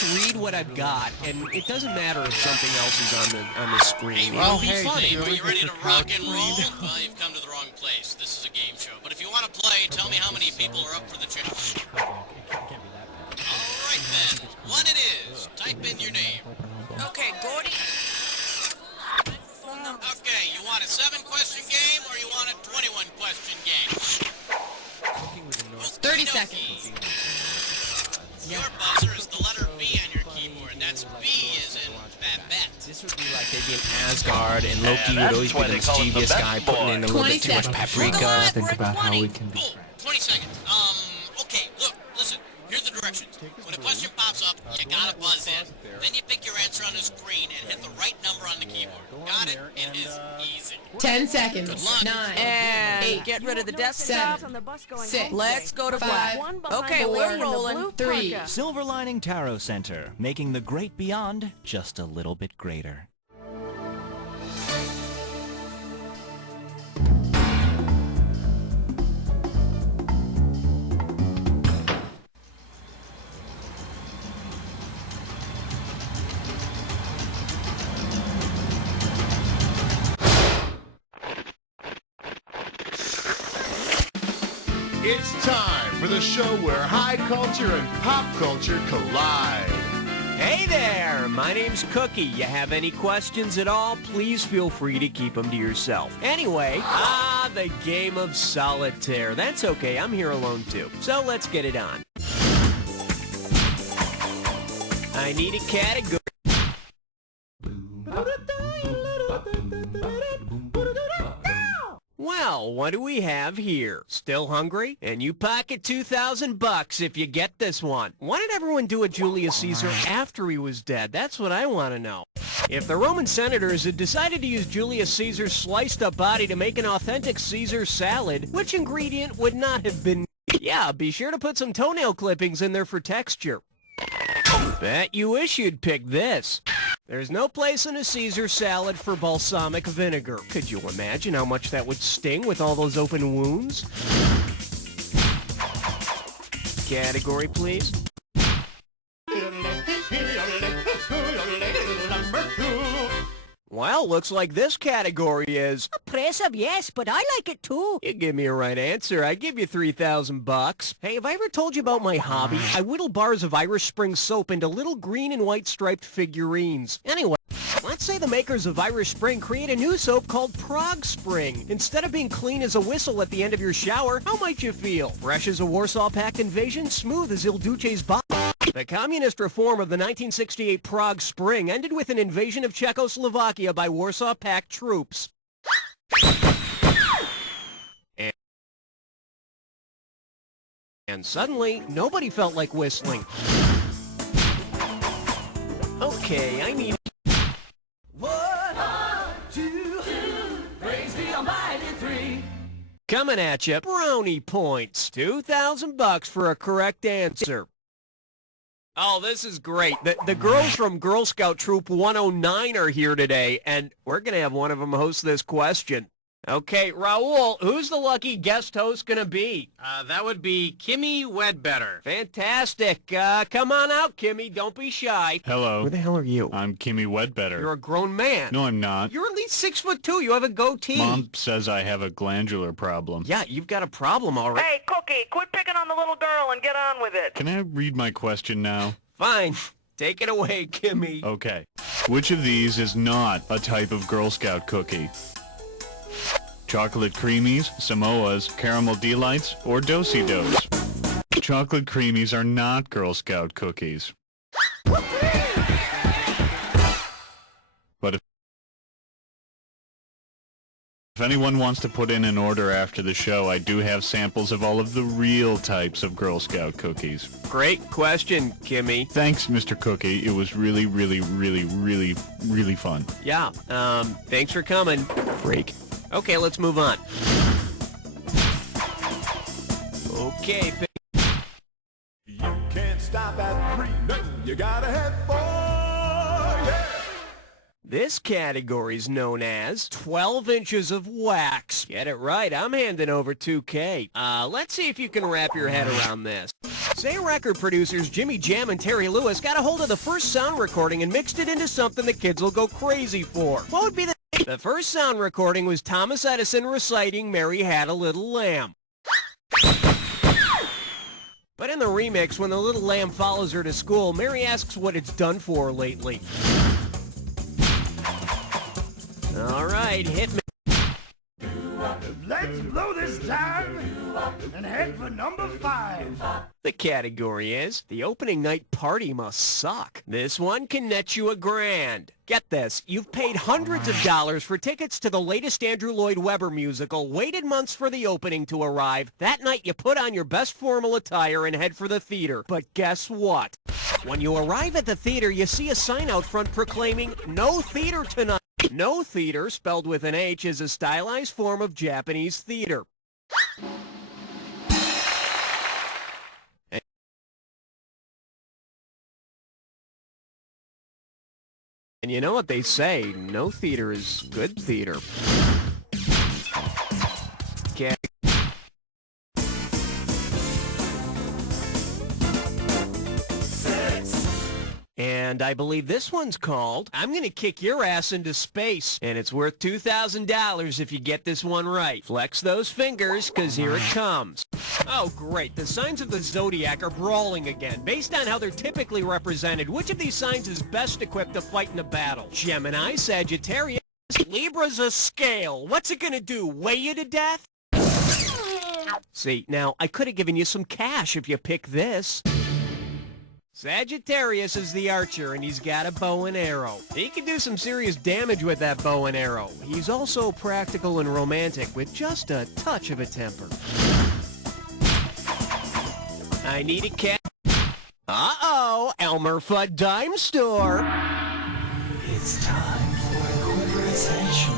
just read what I've got, and it doesn't matter if something else is on the screen. Well, It'll be funny. are you ready to rock and roll? Well, you've come to the wrong place. This is a game show. But if you want to play, tell me how many people are up for the challenge. All right, then. One it is. Type in your name. Okay, Gordy. Okay, you want a 7-question game or you want a 21-question game? 30 seconds. Your buzzer is the letter B on your keyboard. That's B as in Babette. This would be like they'd be in Asgard, and Loki would always be the mischievous guy putting in a little bit too much paprika. Think about how we can be. 20 seconds. Okay, look, listen. Here's the directions. When a question pops up, you gotta buzz in. Then you pick your answer on the screen and hit the right number on the keyboard. Got it? It is easy. 10 seconds. Good luck. 9. And 8. get rid of the desktop. 7. 6. Let's go to 5. black. Okay, we're rolling. 3. Silver Lining Tarot Center, making the great beyond just a little bit greater. It's time for the show where high culture and pop culture collide. Hey there, my name's Cookie. You have any questions at all, please feel free to keep them to yourself. Anyway, the game of solitaire. That's okay, I'm here alone too. So let's get it on. I need a category. Well, what do we have here? Still hungry? And you pocket $2,000 if you get this one. Why did everyone do a Julius Caesar after he was dead? That's what I want to know. If the Roman senators had decided to use Julius Caesar's sliced up body to make an authentic Caesar salad, which ingredient would not have been? Yeah, be sure to put some toenail clippings in there for texture. Bet you wish you'd picked this. There's no place in a Caesar salad for balsamic vinegar. Could you imagine how much that would sting with all those open wounds? Category, please. Well, looks like this category is... Impressive, yes, but I like it too. You give me a right answer, I give you $3,000. Hey, have I ever told you about my hobby? I whittle bars of Irish Spring soap into little green and white striped figurines. Anyway, let's say the makers of Irish Spring create a new soap called Prague Spring. Instead of being clean as a whistle at the end of your shower, how might you feel? Fresh as a Warsaw Pact invasion? Smooth as Il Duce's body? The communist reform of the 1968 Prague Spring ended with an invasion of Czechoslovakia by Warsaw Pact troops. And suddenly, nobody felt like whistling. Okay, I need... 1, 2, praise the almighty 3. Coming at you, brownie points. $2,000 for a correct answer. Oh, this is great. The girls from Girl Scout Troop 109 are here today, and we're going to have one of them host this question. Okay, Raul, who's the lucky guest host going to be? That would be Kimmy Wedbetter. Fantastic. Come on out, Kimmy. Don't be shy. Hello. Who the hell are you? I'm Kimmy Wedbetter. You're a grown man. No, I'm not. You're at least 6'2". You have a goatee. Mom says I have a glandular problem. Yeah, you've got a problem, all right. Hey, Cookie, quit picking on the little girl and get on with it. Can I read my question now? Fine. Take it away, Kimmy. Okay. Which of these is not a type of Girl Scout cookie? Chocolate Creamies, Samoas, Caramel Delights, or Do-si-dos? Chocolate Creamies are not Girl Scout cookies. But if anyone wants to put in an order after the show, I do have samples of all of the real types of Girl Scout cookies. Great question, Kimmy. Thanks, Mr. Cookie. It was really, really, really, really, really fun. Yeah, thanks for coming, freak. Okay, let's move on. Okay, You can't stop at 3, no, you gotta have 4, yeah! this category is known as 12 inches of wax. Get it right, I'm handing over $2K. Let's see if you can wrap your head around this. Say record producers Jimmy Jam and Terry Lewis got a hold of the first sound recording and mixed it into something the kids will go crazy for. What would be the first sound recording was Thomas Edison reciting Mary Had a Little Lamb. But in the remix, when the little lamb follows her to school, Mary asks what it's done for her lately. All right, hit me. Let's blow this time and head for number 5. The category is, the opening night party must suck. This one can net you $1,000. Get this, you've paid hundreds of dollars for tickets to the latest Andrew Lloyd Webber musical, waited months for the opening to arrive. That night you put on your best formal attire and head for the theater. But guess what? When you arrive at the theater, you see a sign out front proclaiming, "No theater tonight." No theater, spelled with an H, is a stylized form of Japanese theater. And you know what they say, no theater is good theater. Okay. And I believe this one's called, I'm Gonna Kick Your Ass into Space. And it's worth $2,000 if you get this one right. Flex those fingers, cause here it comes. Oh great, the signs of the zodiac are brawling again. Based on how they're typically represented, which of these signs is best equipped to fight in a battle? Gemini, Sagittarius, Libra's a scale. What's it gonna do, weigh you to death? See, now, I could have given you some cash if you pick this. Sagittarius is the archer, and he's got a bow and arrow. He can do some serious damage with that bow and arrow. He's also practical and romantic, with just a touch of a temper. I need a cat. Uh-oh, Elmer Fudd Dime Store. It's time for equalization.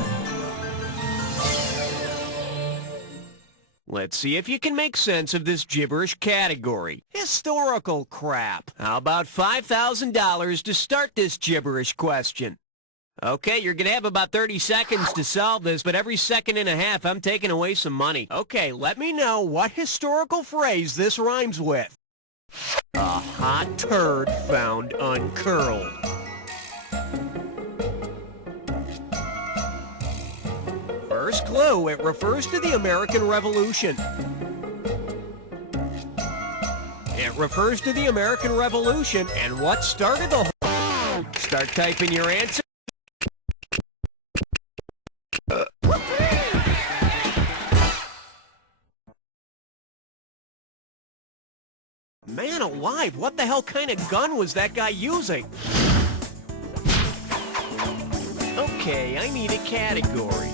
Let's see if you can make sense of this gibberish category. Historical crap. How about $5,000 to start this gibberish question? Okay, you're gonna have about 30 seconds to solve this, but every second and a half I'm taking away some money. Okay, let me know what historical phrase this rhymes with. A hot turd found uncurled. First clue, it refers to the American Revolution. It refers to the American Revolution and what started the whole... Start typing your answer. Man alive, what the hell kind of gun was that guy using? Okay, I need a category.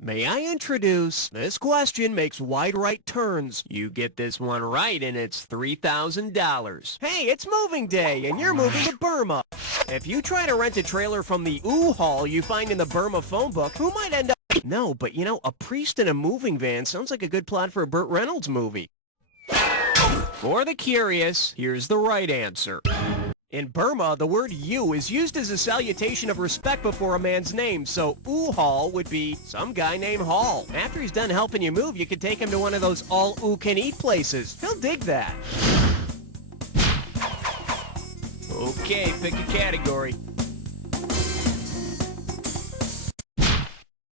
May I introduce, this question makes wide right turns. You get this one right and it's $3,000. Hey, it's moving day and you're moving to Burma. If you try to rent a trailer from the U-Haul you find in the Burma phone book, who might end up... No, but you know, a priest in a moving van sounds like a good plot for a Burt Reynolds movie. For the curious, here's the right answer. In Burma, the word "you" is used as a salutation of respect before a man's name, so U-Haul would be some guy named Hall. After he's done helping you move, you could take him to one of those all-oo-can-eat places. He'll dig that. Okay, pick a category.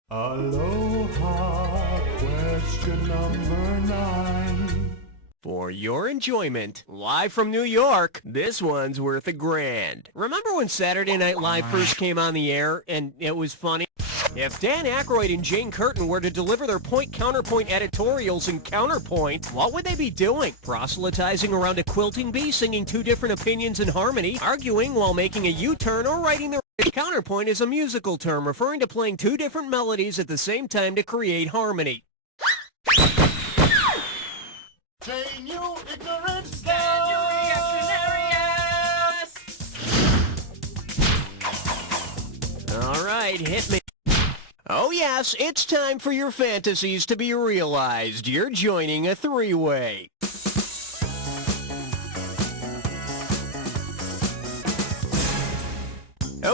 Aloha, question number 9. For your enjoyment, live from New York, this one's worth $1,000. Remember when Saturday Night Live first came on the air and it was funny? If Dan Aykroyd and Jane Curtin were to deliver their point-counterpoint editorials in Counterpoint, what would they be doing? Proselytizing around a quilting bee, singing two different opinions in harmony, arguing while making a U-turn, or writing the... Counterpoint is a musical term referring to playing two different melodies at the same time to create harmony. Train you ignorant Stand your reactionary ass! All right, hit me. Oh yes, it's time for your fantasies to be realized. You're joining a three-way.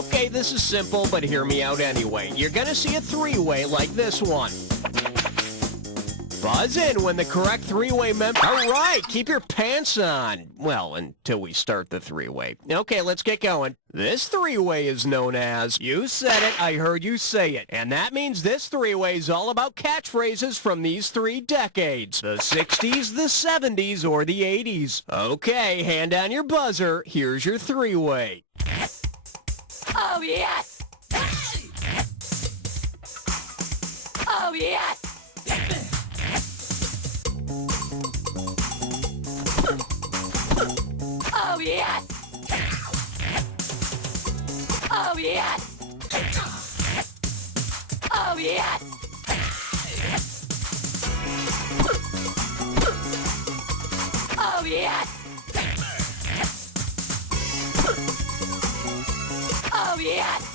Okay, this is simple, but hear me out anyway. You're gonna see a three-way like this one. Buzz in when the correct three-way member... All right, keep your pants on. Well, until we start the three-way. Okay, let's get going. This three-way is known as... You said it, I heard you say it. And that means this three-way is all about catchphrases from these 3 decades. The 60s, the 70s, or the 80s. Okay, hand on your buzzer. Here's your three-way. Oh, yes! Oh, yes! Oh, yes! Oh, yes! Oh, yes! Oh, yes! Oh, yes!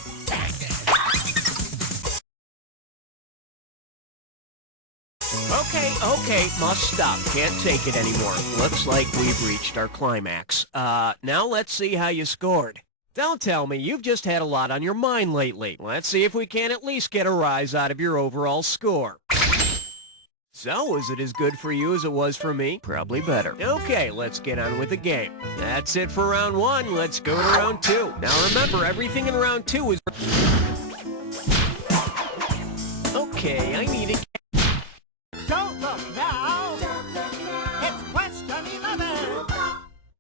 Okay, must stop. Can't take it anymore. Looks like we've reached our climax. Now let's see how you scored. Don't tell me, you've just had a lot on your mind lately. Let's see if we can at least get a rise out of your overall score. So, was it as good for you as it was for me? Probably better. Okay, let's get on with the game. That's it for round 1. Let's go to round 2. Now remember, everything in round 2 is... Okay, I need a... Don't look now. It's question 11.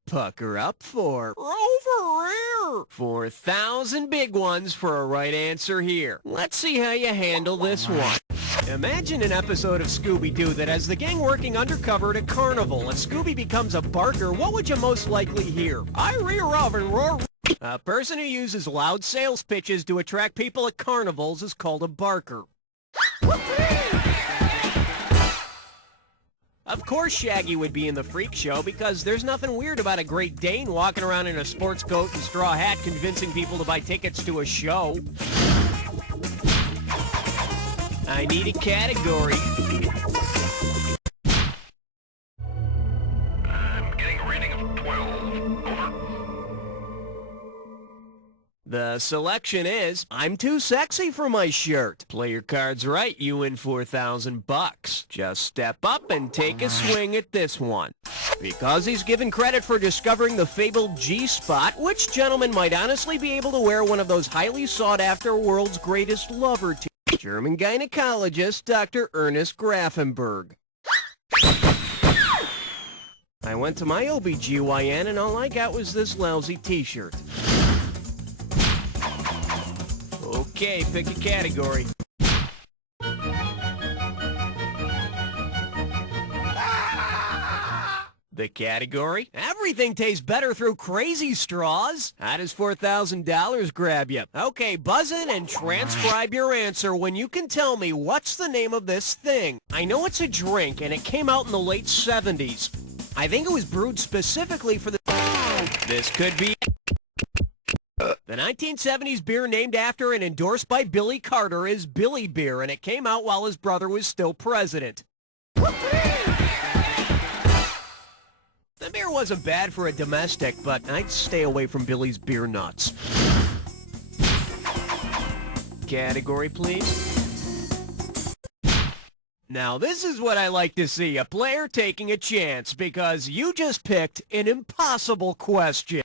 Pucker up for over here. 4,000 big ones for a right answer here. Let's see how you handle this one. Imagine an episode of Scooby-Doo that has the gang working undercover at a carnival. If Scooby becomes a barker, what would you most likely hear? I rear of and roar. A person who uses loud sales pitches to attract people at carnivals is called a barker. Of course Shaggy would be in the Freak Show because there's nothing weird about a Great Dane walking around in a sports coat and straw hat convincing people to buy tickets to a show. I need a category. I'm getting a reading of 12. Over. The selection is, I'm too sexy for my shirt. Play your cards right, you win 4,000 bucks. Just step up and take a swing at this one. Because he's given credit for discovering the fabled G-spot, which gentleman might honestly be able to wear one of those highly sought-after world's greatest lover tees? German gynecologist Dr. Ernest Grafenberg. I went to my OBGYN and all I got was this lousy t-shirt. Okay, pick a category. The category? Everything tastes better through crazy straws. How does $4,000 grab you? Okay, buzz in and transcribe your answer when you can tell me what's the name of this thing. I know it's a drink and it came out in the late 70s. I think it was brewed specifically for the... This could be... The 1970s beer named after and endorsed by Billy Carter is Billy Beer, and it came out while his brother was still president. The beer wasn't bad for a domestic, but I'd stay away from Billy's beer nuts. Category, please. Now, this is what I like to see, a player taking a chance, because you just picked an impossible question.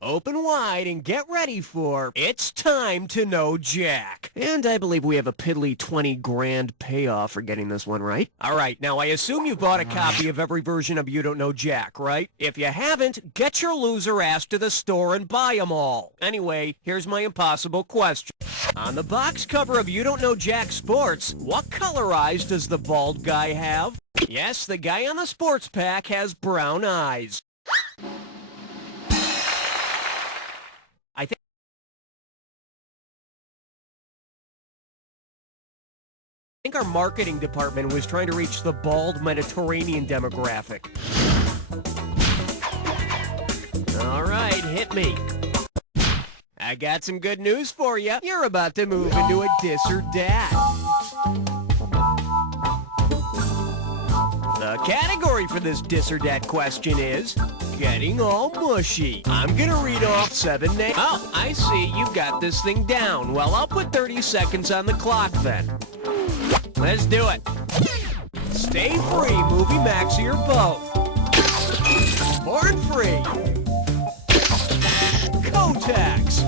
Open wide and get ready for It's Time to Know Jack. And I believe we have a piddly 20 grand payoff for getting this one right. All right, now I assume you bought a copy of every version of You Don't Know Jack, right? If you haven't, get your loser ass to the store and buy them all. Anyway, here's my impossible question. On the box cover of You Don't Know Jack Sports, what color eyes does the bald guy have? Yes, the guy on the sports pack has brown eyes. I think our marketing department was trying to reach the bald Mediterranean demographic. All right, hit me. I got some good news for you. You're about to move into a dis or dat. The The category for this dis or dat question is getting all mushy. I'm gonna read off 7 names. Oh, I see. You got this thing down. Well, I'll put 30 seconds on the clock then. Let's do it. Stay Free, Movie Maxi, or both. Born Free. Kotex.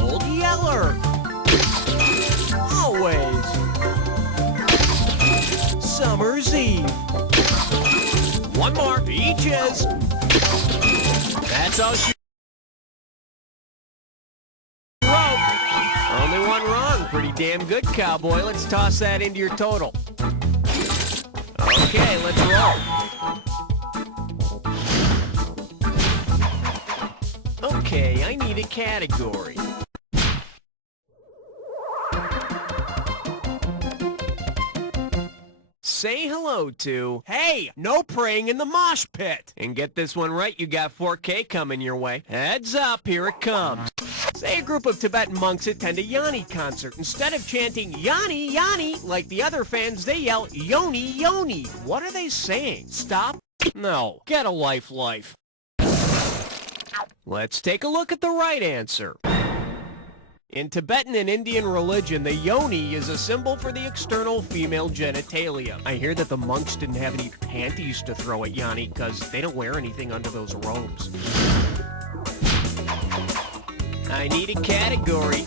Old Yeller. Always. Summer's Eve. One more. Peaches. That's all she wrote. Only one wrong. Pretty damn good, cowboy. Let's toss that into your total. Okay, let's roll. Okay, I need a category. Say hello to, hey, no praying in the mosh pit. And get this one right, you got 4K coming your way. Heads up, here it comes. Say a group of Tibetan monks attend a Yanni concert. Instead of chanting Yanni, Yanni, like the other fans, they yell Yoni, Yoni. What are they saying? Stop? No. Get a life. Let's take a look at the right answer. In Tibetan and Indian religion, the yoni is a symbol for the external female genitalia. I hear that the monks didn't have any panties to throw at Yanni because they don't wear anything under those robes. I need a category.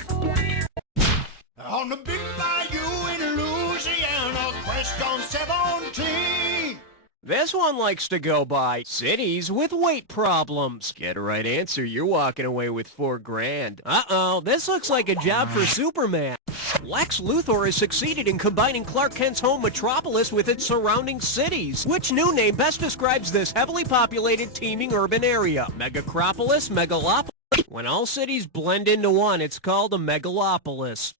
On the big bayou in Louisiana, Question 17. This one likes to go by cities with weight problems. Get a right answer, you're walking away with $4,000. Uh-oh, this looks like a job for Superman. Lex Luthor has succeeded in combining Clark Kent's home Metropolis with its surrounding cities. Which new name best describes this heavily populated, teeming urban area? Megacropolis, Megalopolis? When all cities blend into one, it's called a megalopolis.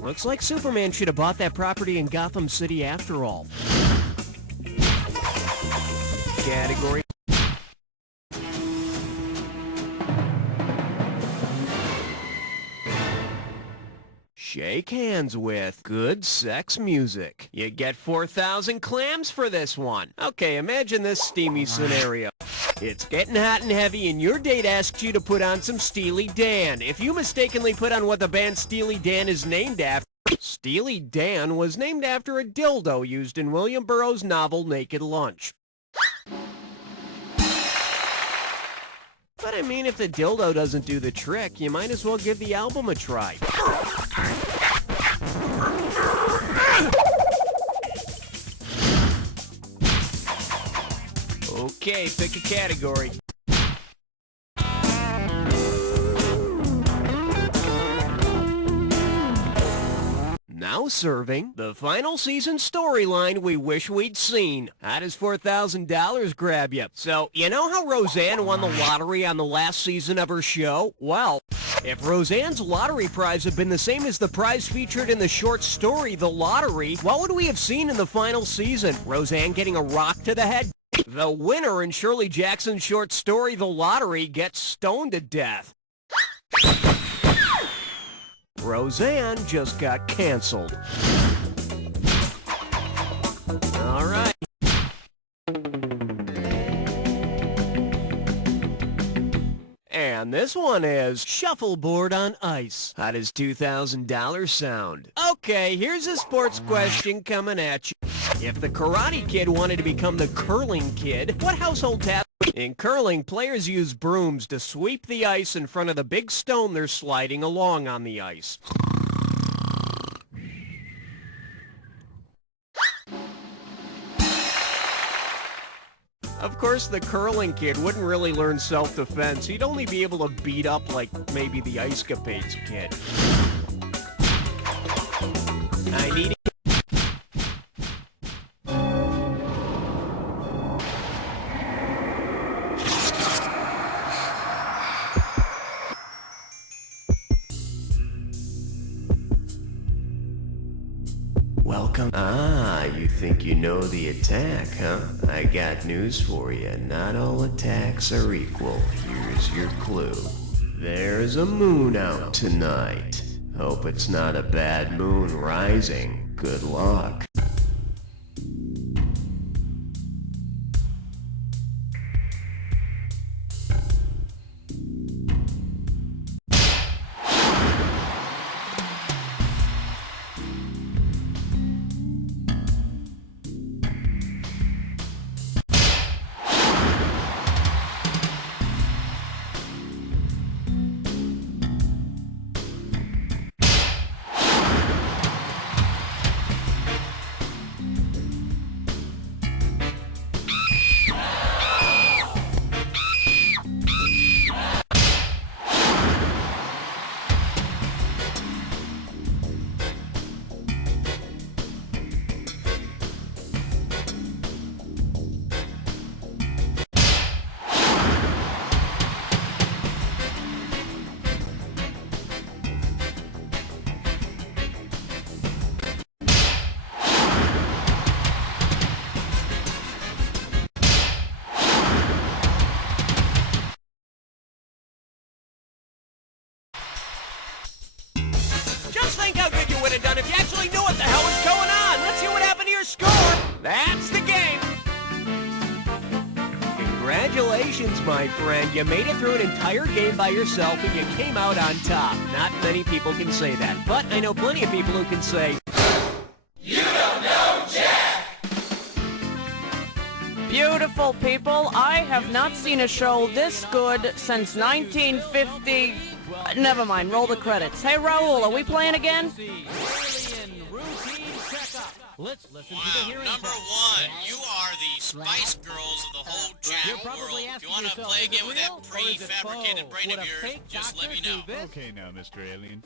Looks like Superman should have bought that property in Gotham City after all. Category. Shake hands with good sex music. You get 4,000 clams for this one. Okay, imagine this steamy scenario. It's getting hot and heavy and your date asks you to put on some Steely Dan. If you mistakenly put on what the band Steely Dan is named after, Steely Dan was named after a dildo used in William Burroughs' novel Naked Lunch. But I mean, if the dildo doesn't do the trick, you might as well give the album a try. Okay, pick a category. Now serving the final season storyline we wish we'd seen. How does $4,000 grab you? So, you know how Roseanne won the lottery on the last season of her show? Well, if Roseanne's lottery prize had been the same as the prize featured in the short story, The Lottery, what would we have seen in the final season? Roseanne getting a rock to the head? The winner in Shirley Jackson's short story, The Lottery, gets stoned to death. Roseanne just got canceled. All right. And this one is Shuffleboard on Ice. How does $2,000 sound? Okay, here's a sports question coming at you. If the Karate Kid wanted to become the Curling Kid, what household task? In curling, players use brooms to sweep the ice in front of the big stone they're sliding along on the ice. Of course, the Curling Kid wouldn't really learn self-defense. He'd only be able to beat up, like, maybe the Ice Capades kid. I need Welcome. Ah, you think you know the attack, huh? I got news for you. Not all attacks are equal. Here's your clue. There's a moon out tonight. Hope it's not a bad moon rising. Good luck. Just think how good you would have done if you actually knew what the hell was going on. Let's see what happened to your score. That's the game. Congratulations, my friend. You made it through an entire game by yourself and you came out on top. Not many people can say that, but I know plenty of people who can say, "You don't know Jack!" Beautiful people, I have not seen a show this good since 1950. Never mind, roll the credits. Hey, Raul, are we playing again? Wow, number one, you are the Spice Girls of the whole Jack world. If you want to play again with that prefabricated brain of yours, just let me know. Okay now, Mr. Alien.